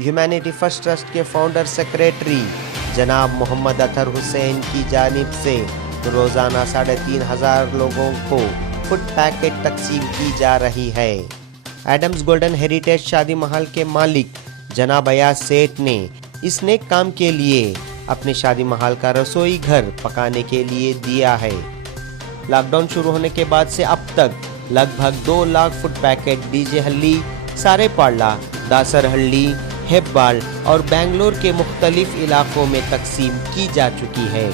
Humanity first trust के founder secretary जनाब मोहम्मद अतहर हुसैन की जानिब से रोज़ाना 3,500 लोगों को फूड पैकेट तकसीम की जा रही है। एडम्स गोल्डन हेरिटेज शादी महल के मालिक जनाब अयाज सेठ ने इस नेक काम के लिए अपने शादी महल का रसोई घर पकाने के लिए दिया है। लॉकडाउन शुरू होने के बाद से अब तक लगभग 2 लाख फूड पैकेट डीजे हल्ली, सारेपाड़ा, दासरहल्ली, हेब्बाल और बेंगलोर के मुख्तलिफ इलाकों में तकसीम की जा चुकी है।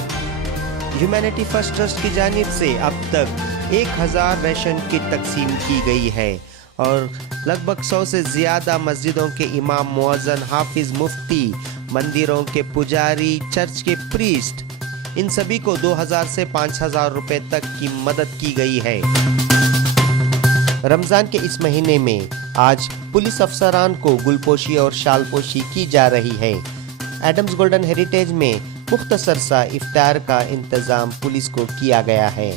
ह्यूमैनिटी फर्स्ट ट्रस्ट की जानिब से अब तक 1000 रेशन किट तकसीम की गई है और लगभग 100 से ज़्यादा मस्जिदों के इमाम, मुअज्जिन, हाफिज, मुफ्ती, मंदिरों के पुजारी, चर्च के प्रीस्ट, इन सभी को 2000 से 5000 रुपए तक की मदद की गई है। रमज़ान के इस महीने में आज पुलिस अफसरान को गुलपोशी और शालपोशी की जा रही है। एडम्स गोल्डन हेरिटेज में मुख्तसर सा इफ्तार का इंतज़ाम पुलिस को किया गया है।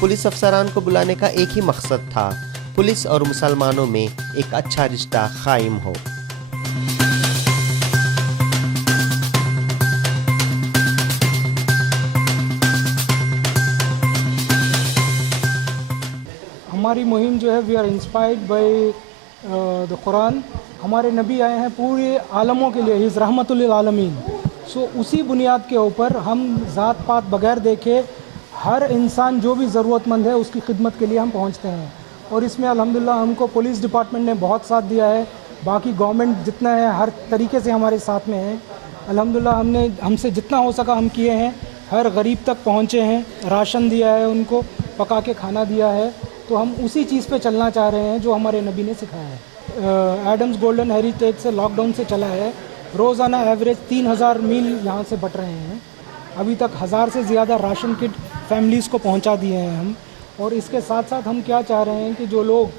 पुलिस अफसरान को बुलाने का एक ही मकसद था, पुलिस और मुसलमानों में एक अच्छा रिश्ता कायम हो। हमारी मुहिम जो है we are inspired by the Quran. हमारे नबी आए हैं पूरे आलमों के लिए, हिज़ रहमतुल लिल आलमीन। सो उसी बुनियाद के ऊपर हम ज़ात पात बगैर देखे हर इंसान जो भी ज़रूरतमंद है उसकी खिदमत के लिए हम पहुंचते हैं। और इसमें अल्हम्दुलिल्लाह हमको पुलिस डिपार्टमेंट ने बहुत साथ दिया है, बाकी गवर्नमेंट जितना है हर तरीके से हमारे साथ में है। अल्हम्दुलिल्लाह हमसे जितना हो सका हम किए हैं, हर गरीब तक पहुँचे हैं, राशन दिया है, उनको पका के खाना दिया है। तो हम उसी चीज़ पे चलना चाह रहे हैं जो हमारे नबी ने सिखाया है। एडम्स गोल्डन हेरिटेज से लॉकडाउन से चला है, रोज़ाना एवरेज 3000 मील यहाँ से बट रहे हैं। अभी तक 1000 से ज़्यादा राशन किट फैमिलीज़ को पहुँचा दिए हैं हम। और इसके साथ साथ हम क्या चाह रहे हैं कि जो लोग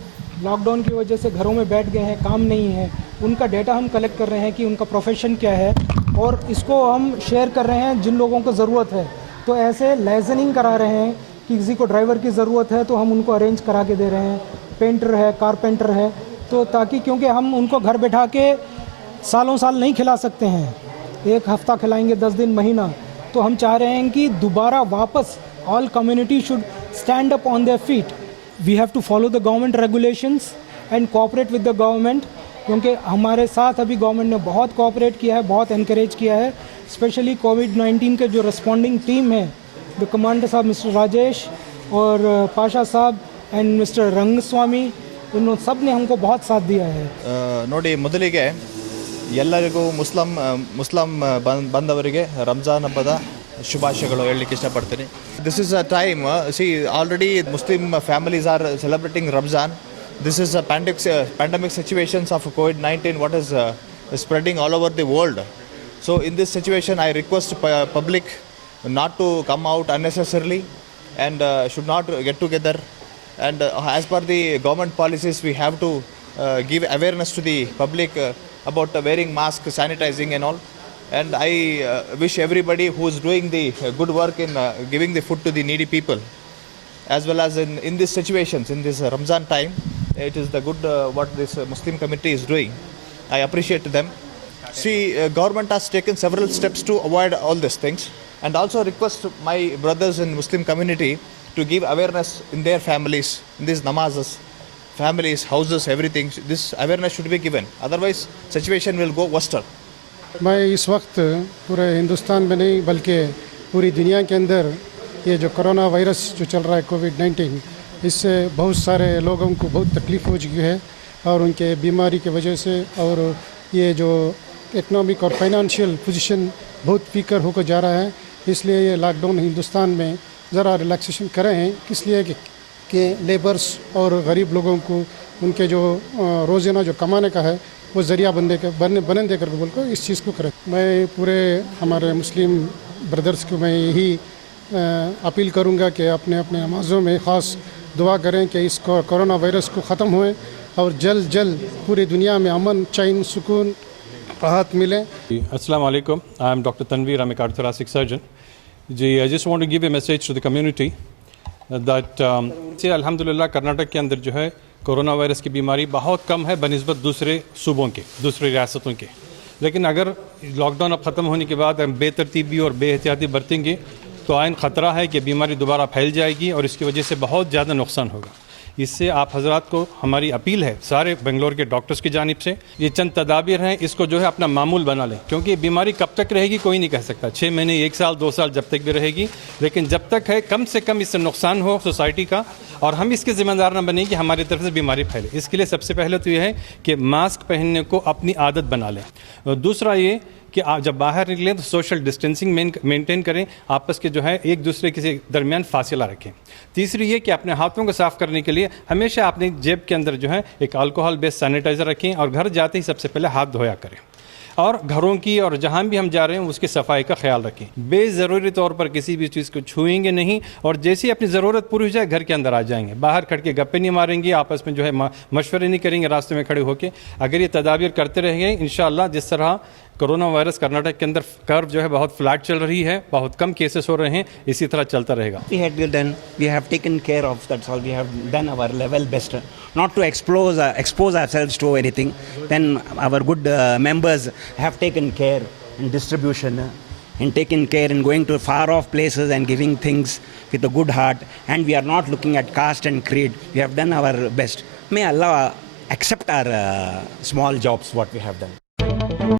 लॉकडाउन की वजह से घरों में बैठ गए हैं, काम नहीं है, उनका डेटा हम कलेक्ट कर रहे हैं कि उनका प्रोफेशन क्या है और इसको हम शेयर कर रहे हैं जिन लोगों को ज़रूरत है। तो ऐसे लाइसेंसिंग करा रहे हैं कि किसी को ड्राइवर की ज़रूरत है तो हम उनको अरेंज करा के दे रहे हैं, पेंटर है, कारपेंटर है, तो ताकि क्योंकि हम उनको घर बैठा के सालों साल नहीं खिला सकते हैं, एक हफ़्ता खिलाएंगे, 10 दिन, महीना। तो हम चाह रहे हैं कि दोबारा वापस all community should stand up on their feet. We have to follow the government regulations and cooperate with the government, क्योंकि हमारे साथ अभी गवर्नमेंट ने बहुत कोऑपरेट किया है, बहुत इनकरेज किया है। स्पेशली कोविड-19 के जो रिस्पॉन्डिंग टीम है, द कमांडर साहब मिस्टर राजेश और पाशा साहब एंड मिस्टर रंगस्वामी, इन सब ने हमको बहुत साथ दिया है। ನೋಡಿ, ಮೊದಲಿಗೆ ಎಲ್ಲರಿಗೂ ಮುಸ್ಲಿಂ ಬಂದವರಿಗೆ ರಂಜಾನ್ ಹಬ್ಬದ ಶುಭಾಶಯಗಳು ಹೇಳಲಿಕ್ಕೆ ಇಷ್ಟಪಡ್ತೀನಿ. This is a time, C already Muslim families are celebrating Ramzan. This is a pandemic situations of COVID-19 what is spreading all over the world. So in this situation I request public not to come out unnecessarily and should not get together. And as per the government policies, we have to give awareness to the public about wearing mask, sanitizing and all. And I wish everybody who is doing the good work in giving the food to the needy people, as well as in these situations, in this Ramzan time, it is the good what this Muslim community is doing. I appreciate them. See, government has taken several steps to avoid all these things. And also request my brothers in Muslim community to give awareness in their families, in these namazes, families, houses, everything. This awareness should be given. Otherwise, situation will go worse. मैं इस वक्त पूरे हिंदुस्तान में नहीं बल्कि पूरी दुनिया के अंदर ये जो कोरोना वायरस जो चल रहा है कोविड-19, इससे बहुत सारे लोगों को बहुत तकलीफ़ हो चुकी है और उनके बीमारी की वजह से, और ये जो इकनॉमिक और फाइनेंशियल पोजीशन बहुत वीकर होकर जा रहा है। इसलिए ये लॉकडाउन हिंदुस्तान में ज़रा रिलैक्सेशन करें हैं, इसलिए कि लेबर्स और गरीब लोगों को उनके जो रोज़ाना जो कमाने का है वो ज़रिया बने देकर बोल को इस चीज़ को करें। मैं पूरे हमारे मुस्लिम ब्रदर्स को मैं यही अपील करूँगा कि अपने अपने नमाज़ों में ख़ास दुआ करें कि इस कोरोना वायरस को ख़त्म हुए और जल्द पूरी दुनिया में अमन, चैन, सुकून, राहत मिले। Assalamu alaikum. I am Dr. Tanveer. I'm a cardiothoracic surgeon. I just want to give a message to the community that से अल्हम्दुलिल्लाह कर्नाटक के अंदर जो है कोरोना वायरस की बीमारी बहुत कम है बनिस्बत दूसरे सूबों के, दूसरी रियासतों के। लेकिन अगर लॉकडाउन अब ख़त्म होने के बाद हम बेतरतीबी और बेहतियाती बरतेंगे तो आयन ख़तरा है कि बीमारी दोबारा फैल जाएगी और इसकी वजह से बहुत ज़्यादा नुकसान होगा। इससे आप हजरात को हमारी अपील है सारे बेंगलोर के डॉक्टर्स की जानिब से, ये चंद तदाबीर हैं, इसको जो है अपना मामूल बना लें, क्योंकि ये बीमारी कब तक रहेगी कोई नहीं कह सकता। 6 महीने, 1 साल, 2 साल, जब तक भी रहेगी, लेकिन जब तक है कम से कम इससे नुकसान हो सोसाइटी का और हम इसके ज़िम्मेदार न बने कि हमारी तरफ से बीमारी फैले। इसके लिए सबसे पहले तो ये है कि मास्क पहनने को अपनी आदत बना लें। दूसरा ये कि आप जब बाहर निकलें तो सोशल डिस्टेंसिंग मेंटेन करें, आपस के जो है एक दूसरे के दरमियान फासिला रखें। तीसरी ये कि अपने हाथों को साफ़ करने के लिए हमेशा अपनी जेब के अंदर जो है एक अल्कोहल बेस्ड सैनिटाइज़र रखें और घर जाते ही सबसे पहले हाथ धोया करें और घरों की और जहाँ भी हम जा रहे हैं उसकी सफाई का ख्याल रखें। बेज़रूरी तौर पर किसी भी चीज़ को छुएंगे नहीं और जैसे ही अपनी ज़रूरत पूरी हो जाए घर के अंदर आ जाएंगे। बाहर खड़ के गप्पे नहीं मारेंगे, आपस में जो है मशवरे नहीं करेंगे रास्ते में खड़े होकर। अगर ये तदाबीर करते रहेंगे इंशाअल्लाह, जिस तरह कोरोना वायरस कर्नाटक के अंदर कर्व जो है बहुत फ्लैट चल रही है, बहुत कम केसेस हो रहे हैं, इसी तरह चलता रहेगा। We have taken care of, that's all. We have done our level best, not to expose ourselves to anything. Then our good members have taken care in distribution and taken care in going to far off places and giving things with a good heart. And we are not looking at caste and creed. We have done our best. May Allah accept our small jobs what we have done.